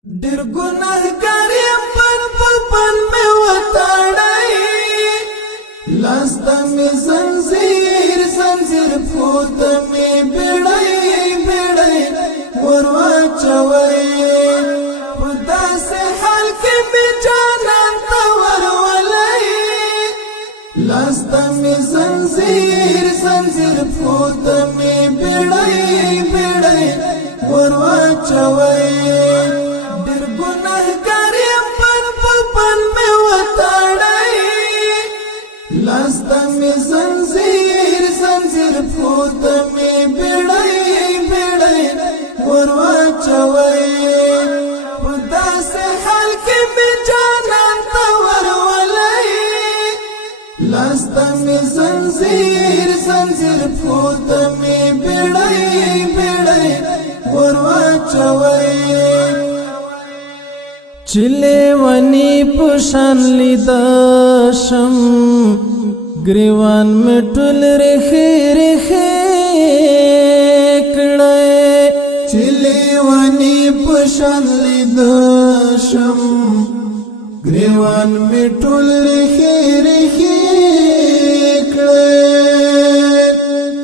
ډېر ګناهګار یم پن مې وتړی لاس ته مې زنځیر پښو ته مې بیړۍ ور واچوی په داسې حال کې مې جانان ته ورولئ لاس ته مې زنځیر پښو ته مې بیړۍ ور واچوی لاستا می زنځیر پښو ته می بیړۍ ور واچوی په داسې حال کې می جانان ته ورولئ لاستا می زنځیر پښو ته می بیړۍ ور واچوی چله ونی پشان لیدشم گریوان مټول رخه کړه چله ونی پشان لیدشم گریوان مټول رخه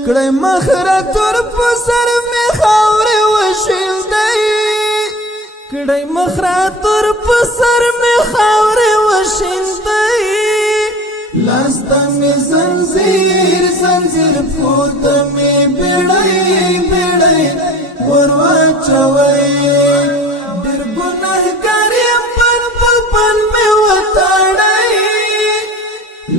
کړه مخره تر پسر می خاور وشیندای کړه مخره تر پسر می خاور وشیندای لاستا می زنځیر پښو ته می بیړۍ ور واچوی ډېر ګناهګار یم پن مې وتړی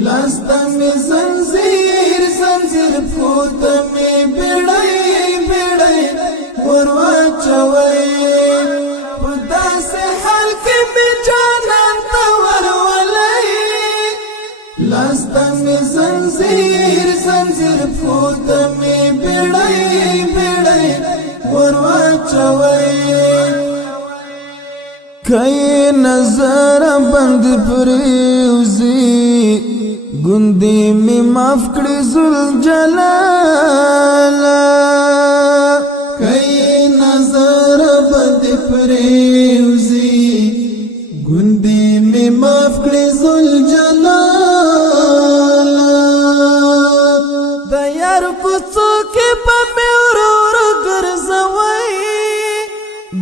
لاستا می زنځیر پښو ته می بیړۍ ور واچوی په داسې حال کې می جانان ته ورولئ لاستا می زنځیر پښو ته می بیړۍ ور واچوی کای نظر بند پریوزی ګوندې می معاف کړې ذل جلال کای نظر بند پریوزی ګوندې می معاف کړې ذل جلال د یار کوڅو کې په مې ورور ګرځوي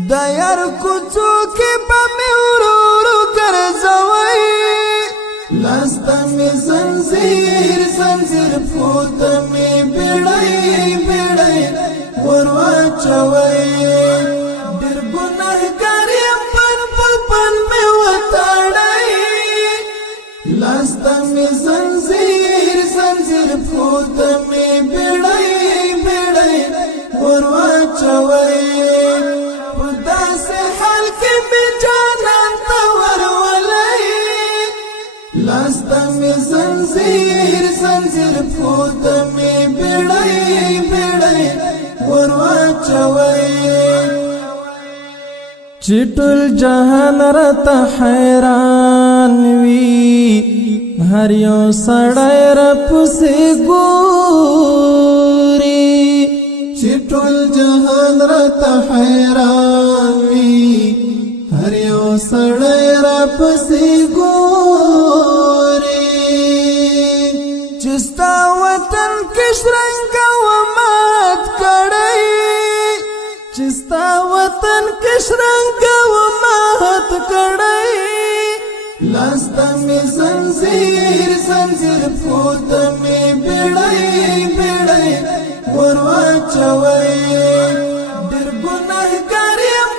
د یار کوڅو کې په مې ورور ګرځوي لاستا مې زنځیر پښو ته مې بیړۍ ور واچوی ډېر ګناهګار یم پن مې وتړی لاستا مې زنځیر پښو ته مې بیړۍ ور واچوی په داسې حال کې مې جانان ته ورولئ لاستا مې زنځیر پښو ته مې بیړۍ ور واچوی چې ټول جهان راته حیران وي هر یو سړی راپسې ګوري چې ټول جهان راته حیران وي هر یو سړی راپسې ګوري چې ستا وطن کې شرنګه و مات کړی چې ستا وطن کې شرنګه و مات کړی لاستا مې زنځیر پښو ته مې بیړۍ ور واچوی ډېر ګناهګار یم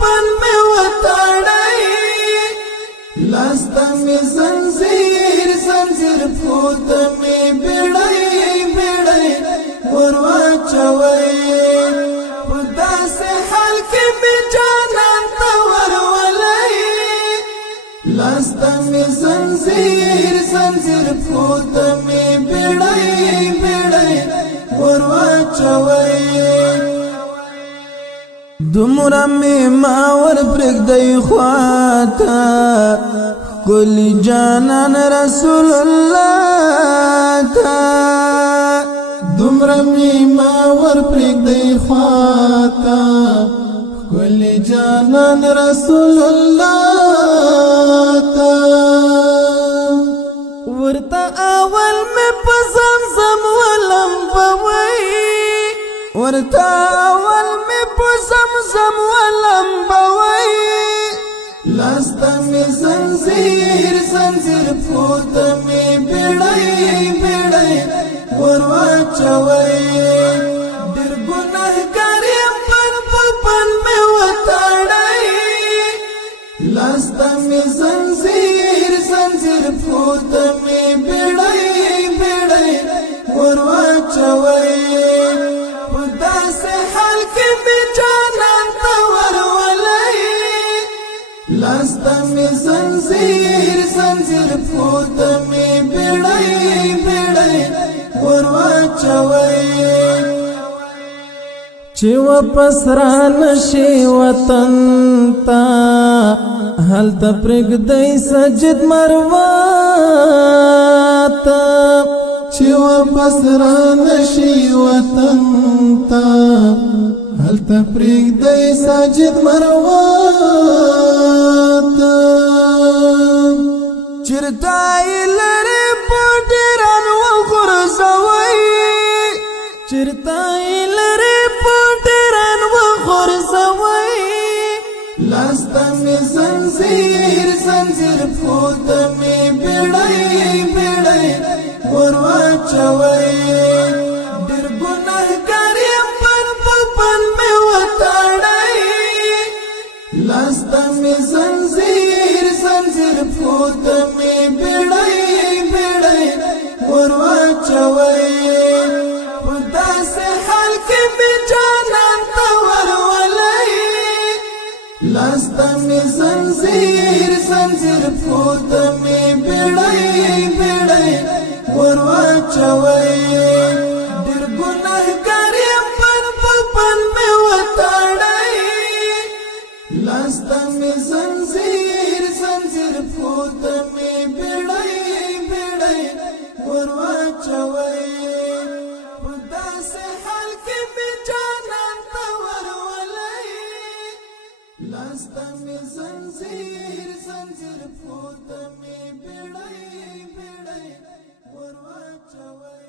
پن مې وتړی لاستا مې زنځیر پښو ته مې بیړۍ ور واچوی په داسې حال کې مې جانان ته ورولئ لاستا مې زنځیر پښو ته مې بیړۍ ور واچوی دومره مې ما ور پرېږدی خواته ښکلي جانان رسول الله ته دومره مې ما ور پرېږدی خواته کلی جانان رسول الله تا ورته اول می په زمزم ولمبوي ورته اول می په زمزم ولمبوي لاسته می زنځیر زنځیر پورته می بیړۍ بیړۍ ور واچوي ډېر ګناهګار یم پن می وتړی لاسته می زنځیر زنځیر پورته می بیړۍ بیړۍ ور واچوي په داسې حال کې می جانان ته ورولئ لاسته می زنځیر زنځیر پورته می بیړۍ بیړۍ ور واچوي چې واپس را نشي وطن ته هلته پرېږدئ سجد مروه ته چې واپس را نشي وطن ته هلته پرېږدئ ساجد مروه ته چېرته یې لرې په ډېران وغورځوئ چېرته یې لرې په ډېران وغورځوئ لاسته مې زنځیر زنځیر پورته مې بیړۍ بیړۍ ور واچوئ ډېر ګناهګار یم پن مې وتړی لاسته مې زنځیر زنځیر پورته مې بیړۍ بیړۍ ور واچوئ په داسې حال کې مې جانان ته ورولئ لاسته مې زنځیر زنځیر پورته مې بیړۍ بیړۍ ور واچوئ ډېر ګناهګار یم پن مې وتړی لاسته مې زنځیر زنځیر پورته مې بیړۍ بیړۍ ور واچوئ په داسې حال کې مې جانان ته ورولئ لاسته مې زنځیر زنځیر پورته مې بیړۍ بیړۍ ور واچوئ